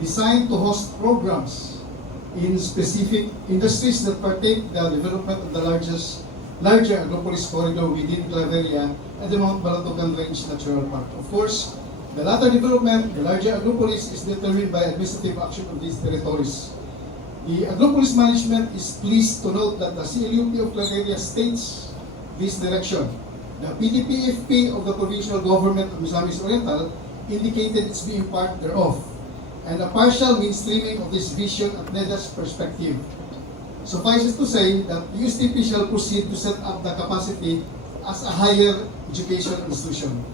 designed to host programs in specific industries that partake the development of the larger Agropolis corridor within Claveria and the Mount Balatugan Range Natural Park. Of course, the latter development, the larger Agropolis, is determined by administrative action of these territories. The Agropolis management is pleased to note that the CLUP of Claveria states this direction. The PTPFP of the provincial government of Misamis Oriental indicated its being part thereof, and a partial mainstreaming of this vision at NEDA's perspective. Suffice it to say that USTP shall proceed to set up the capacity as a higher education institution.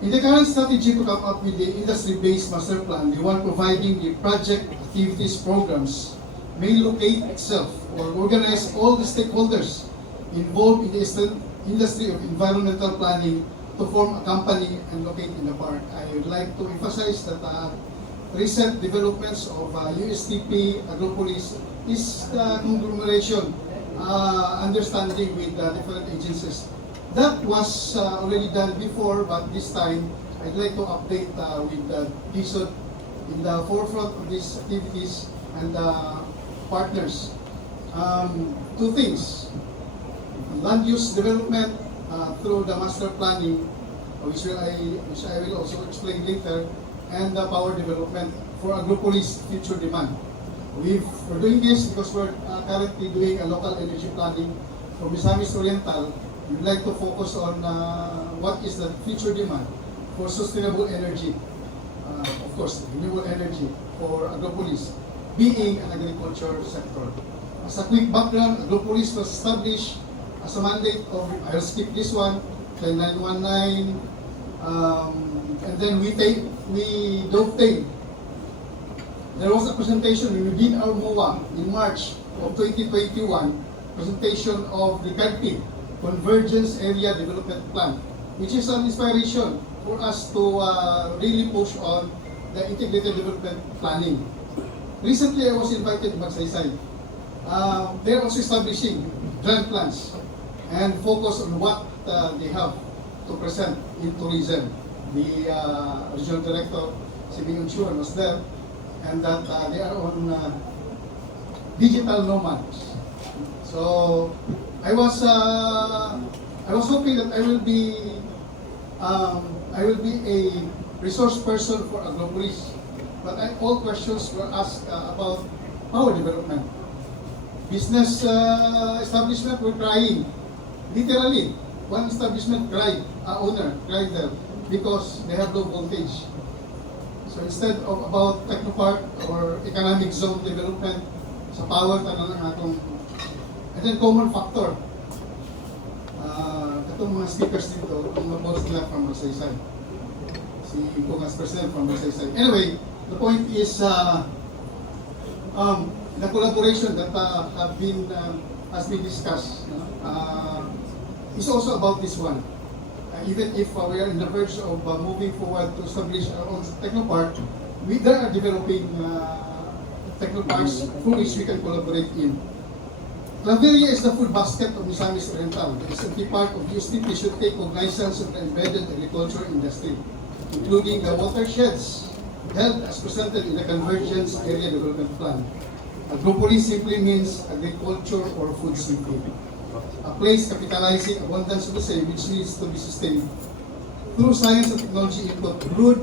In the current strategy to come up with the industry-based master plan, the one providing the project activities programs may locate itself or organize all the stakeholders involved in the industry of environmental planning to form a company and locate in the park. I would like to emphasize that recent developments of USTP Agropolis is the conglomeration understanding with different agencies. That was already done before, but this time I'd like to update with DSOD in the forefront of these activities and partners. Two things: land use development through the master planning, which I will also explain later, and the power development for Agropolis future demand. We're doing this because we're currently doing a local energy planning for Misamis Oriental. We'd like to focus on what is the future demand for sustainable energy, of course, renewable energy for Agropolis, being an agriculture sector. As a quick background, Agropolis was established as a mandate of, I'll skip this one, 919, and then we dovetailed. There was a presentation within our MOA in March of 2021, presentation of the CADP, Convergence Area Development Plan, which is an inspiration for us to really push on the integrated development planning. Recently, I was invited to Magsaysay. They're also establishing grand plans and focus on what they have to present in tourism. The regional director, si Bing Unchuan, was there, and that they are on digital nomads. So I was hoping that I will be a resource person for Agropolis, but all questions were asked about power development. Business establishment were crying, literally. One establishment cried, owner cried there because they have low voltage. So instead of about technopark or economic zone development, sa power tanong atong. And then common factor. Itong mga speakers dito, ang mga boss nila from Magsaysay. Si Pungas President from Magsaysay. Anyway, the point is the collaboration that has been discussed is also about this one. Even if we are in the verge of moving forward to establish our own technopark, there are developing technoparks through which we can collaborate in. Claveria is the food basket of Misamis Oriental. The SMT part of USTP should take cognizance of the embedded agriculture industry, including the watersheds held as presented in the Convergence Area Development Plan. Agropolis simply means agriculture or food safety. A place capitalizing abundance of the same which needs to be sustained through science and technology input brewed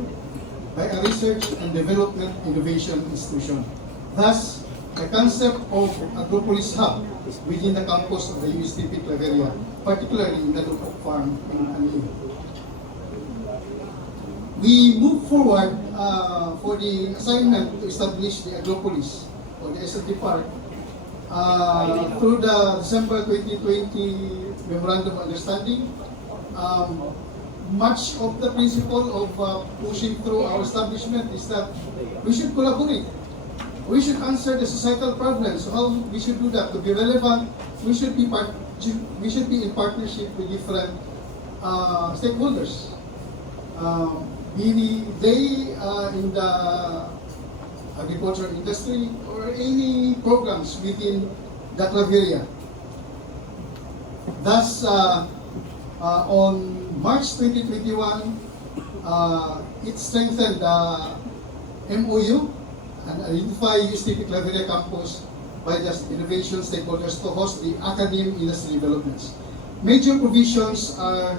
by a research and development innovation institution. Thus, the concept of Agropolis Hub within the campus of the USTP Claveria, particularly in the Lupok Farm in Anil. We move forward for the assignment to establish the Agropolis or the SLT Park through the December 2020 Memorandum of Understanding. Much of the principle of pushing through our establishment is that we should collaborate. We should answer the societal problems. So how we should do that? To be relevant, we should be in partnership with different stakeholders. Be they in the agricultural industry or any programs within the Claveria. Thus, on March 2021, it strengthened the MOU and identify USTP Claveria campus by the innovation stakeholders to host the academic industry developments. Major provisions are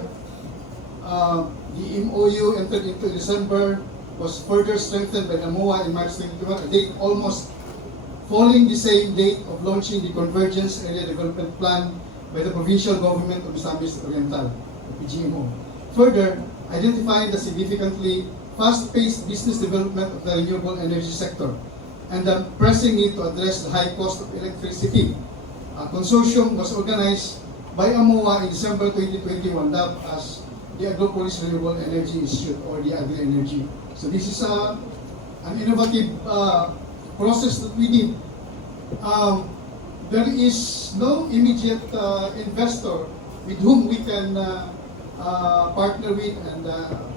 the MOU entered into December was further strengthened by the MOA in March 2021, a date almost following the same date of launching the Convergence Area Development Plan by the Provincial Government of Misamis Oriental, the PGMO. Further, identifying the significantly fast-paced business development of the renewable energy sector and the pressing need to address the high cost of electricity. A consortium was organized by AMOA in December 2021, dubbed as the Agropolis Renewable Energy Institute, or the Agri-Energy. So this is an innovative process that we did. There is no immediate investor with whom we can partner with and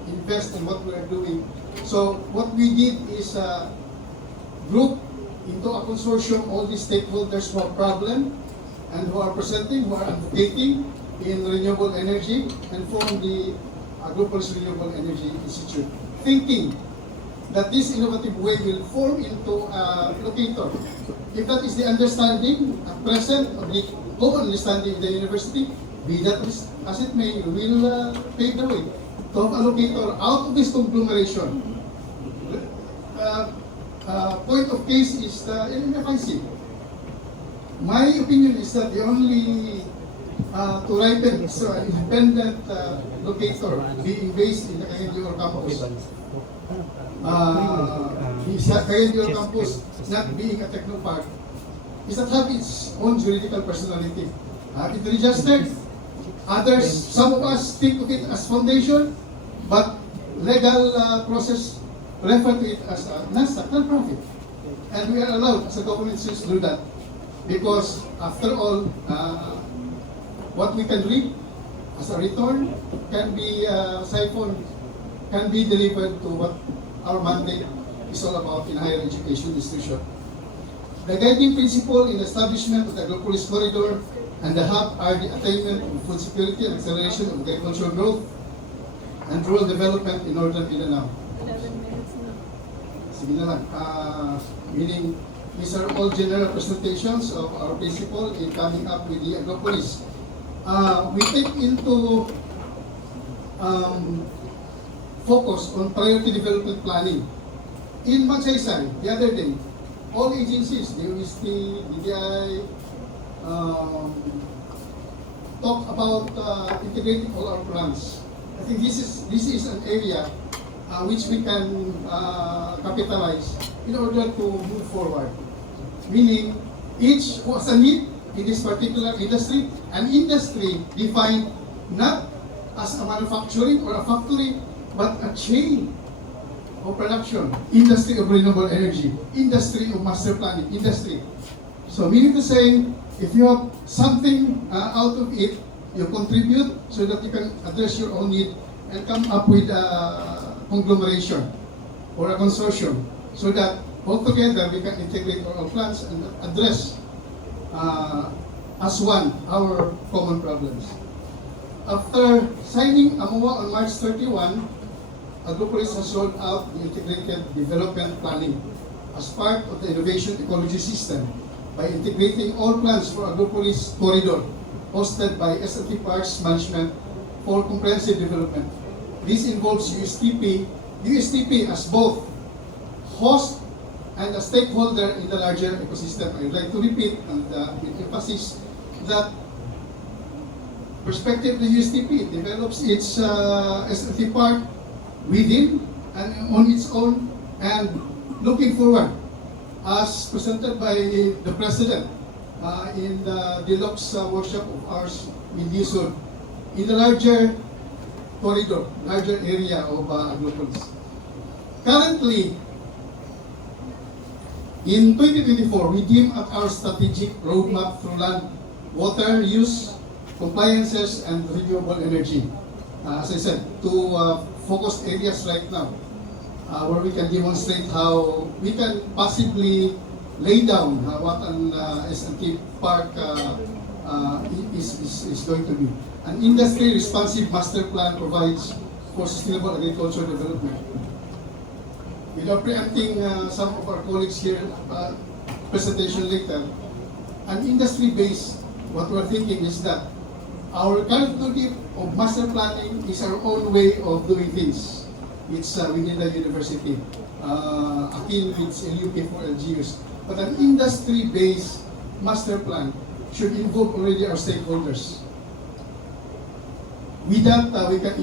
invest in what we are doing. So what we did is group into a consortium all the stakeholders who have problem and who are presenting, who are advocating in renewable energy, and form the Agropolis Renewable Energy Institute, thinking that this innovative way will form into a locator. If that is the understanding at present of the common understanding in the university, be that as it may, will pave the way to have a locator out of this conglomeration. Point of case is the LMFIC. My opinion is that the only to ripen so an independent locator being based in the Cagayan campus. The Cagayan campus not being a technopark is that have its own juridical personality. It registered. Others, some of us think of it as foundation, but legal process refer to it as a non-profit. And we are allowed as a government to do that because after all, what we can reap as a return can be siphoned, can be delivered to what our mandate is all about in higher education institution. The guiding principle in the establishment of the Agropolis Corridor and the hub are the attainment of food security and acceleration of agricultural growth and rural development in northern Mindanao. 11 minutes na. Sige na lang. Meaning, these are all general presentations of our principle in coming up with the Agropolis. We take into focus on priority development planning. In Magsaysay, the other day, all agencies, the UST, DDI, talk about integrating all our plans. I think this is an area which we can capitalize in order to move forward. Meaning, each who has a need in this particular industry, an industry defined not as a manufacturing or a factory, but a chain of production, industry of renewable energy, industry of master planning, industry. So meaning to say, if you have something out of it, you contribute so that you can address your own need and come up with a conglomeration or a consortium so that altogether we can integrate our plans and address as one our common problems. After signing AMOA on March 31, Agropolis has rolled out the integrated development planning as part of the innovation ecology system by integrating all plans for Agropolis Corridor hosted by SLT Parks Management for comprehensive development. This involves USTP as both host and a stakeholder in the larger ecosystem. I would like to repeat and with emphasis that perspective the USTP develops its SLT Park within and on its own and looking forward as presented by the President in the deluxe workshop of ours with Yusuf in the larger corridor, larger area of Agropolis. Currently, in 2024, we deem at our strategic roadmap through land, water use, compliances, and renewable energy. As I said, two focused areas right now where we can demonstrate how we can possibly lay down what an SLT park is going to be. An industry responsive master plan provides for sustainable agricultural development. without preempting some of our colleagues here presentation later, an industry-based, what we're thinking is that our current toolkit of master planning is our own way of doing things. It's within the university, akin with LUP for LGUs. But an industry-based master plan should involve already our stakeholders. With that, we can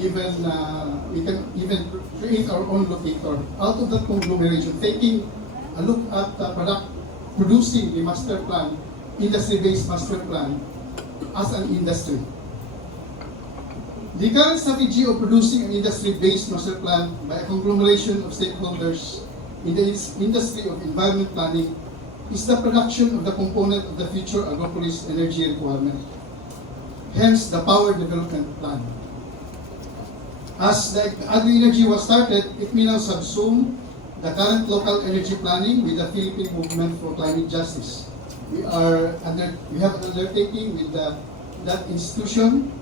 even create our own locator out of that conglomeration, taking a look at producing the master plan, industry-based master plan, as an industry. The current strategy of producing an industry-based master plan by a conglomeration of stakeholders in the industry of environment planning is the production of the component of the future Agropolis energy requirement. Hence, the power development plan. As the agri-energy was started, it may now subsume the current local energy planning with the Philippine Movement for Climate Justice. We have an undertaking with that institution,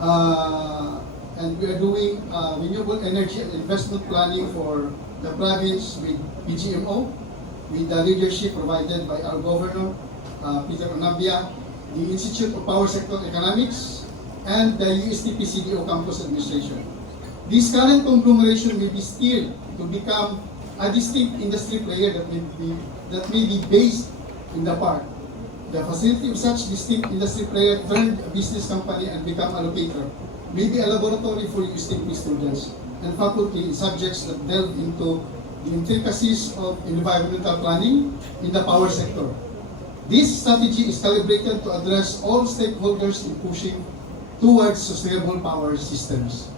and we are doing renewable energy and investment planning for the province with PGMO, with the leadership provided by our governor, Peter Onabia, the Institute of Power Sector Economics, and the USTP CDO Campus Administration. This current conglomeration will be steered to become a distinct industry player that may be based in the park. The facility of such distinct industry player turned a business company and become a locator, maybe a laboratory for USTP students and faculty in subjects that delve into the intricacies of environmental planning in the power sector. This strategy is calibrated to address all stakeholders in pushing towards sustainable power systems.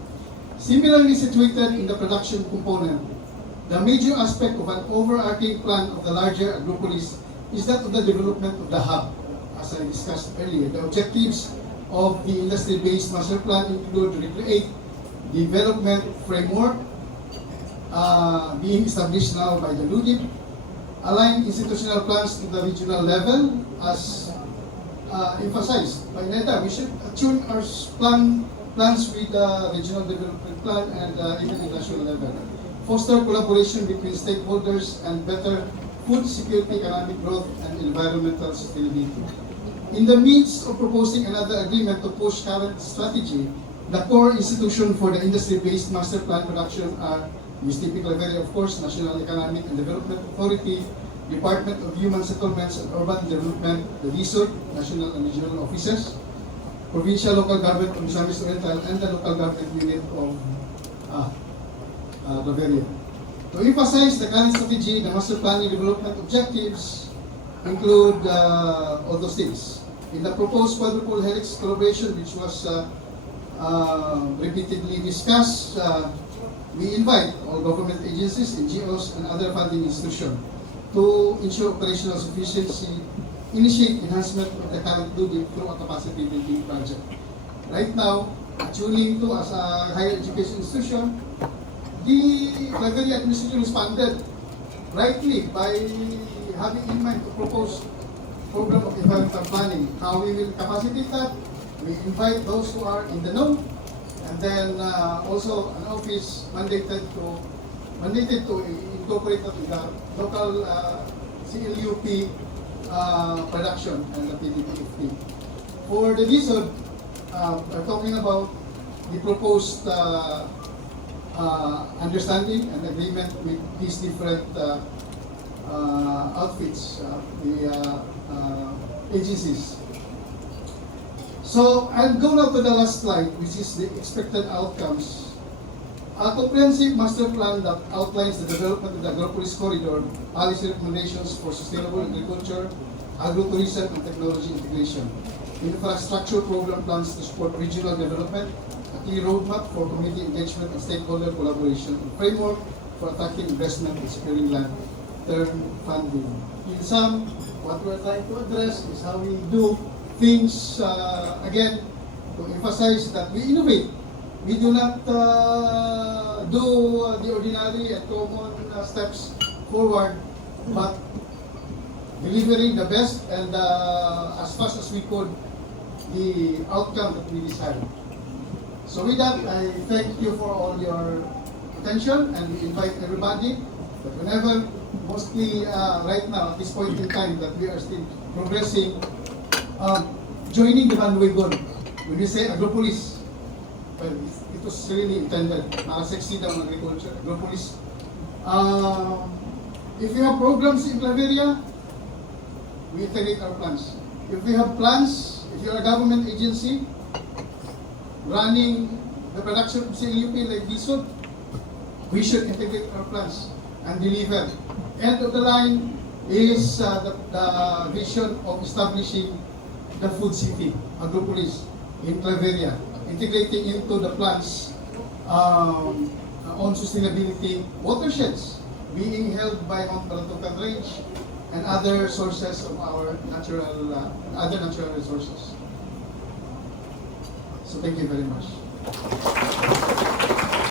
Similarly situated in the production component, the major aspect of an overarching plan of the larger Agropolis is that of the development of the hub. As I discussed earlier, the objectives of the industry-based master plan include recreate development framework being established now by the LUDIP, align institutional plans to the regional level as emphasized by NEDA. We should tune our plans with the regional development plan and even the national level. Foster collaboration between stakeholders and better food security, economic growth, and environmental sustainability. In the midst of proposing another agreement to push current strategy, the core institution for the industry-based master plan production are USTP Claveria, of course, National Economic and Development Authority, Department of Human Settlements and Urban Development, the DSUD, National and Regional Offices, Provincial Local Government of Misamis Oriental, and the Local Government Unit of Claveria. To emphasize the current strategy, the master planning development objectives include all those things. In the proposed quadruple helix collaboration, which was repeatedly discussed, we invite all government agencies, NGOs, and other funding institutions to ensure operational sufficiency, initiate enhancement of the current LUDIP through a capacity building project. Right now, tuning to as a higher education institution, the Claveria administration responded rightly by having in mind to propose program of environmental planning. How we will capacitate that, we invite those who are in the know, and then also an office mandated to incorporate that with the local CLUP production and the PDPFT. For the DSUD, we're talking about the proposed understanding and agreement with these different outfits, the agencies. So I'll go now to the last slide, which is the expected outcomes. A comprehensive master plan that outlines the development of the Agropolis corridor, policy recommendations for sustainable agriculture, agrotourism, and technology integration, infrastructure program plans to support regional development, a clear roadmap for community engagement and stakeholder collaboration, and framework for attracting investment and securing long-term funding. In sum, what we're trying to address is how we do things, again, to emphasize that we innovate. We do not do the ordinary and common steps forward, but delivering the best and as fast as we could the outcome that we desire. So with that, I thank you for all your attention, and we invite everybody But whenever, mostly right now, at this point in time that we are still progressing, joining the bandwagon. When you say Agropolis, well, it was really intended para sexy daw ng agriculture, Agropolis. If you have programs in Claveria, we integrate our plans. If we have plans, if you're a government agency running the production of CLUP like this one, we should integrate our plans and deliver. End of the line is the vision of establishing the food city, Agropolis, in Claveria, integrating into the plans on sustainability watersheds being held by Mount Balatucan Range and other sources of our other natural resources. So thank you very much.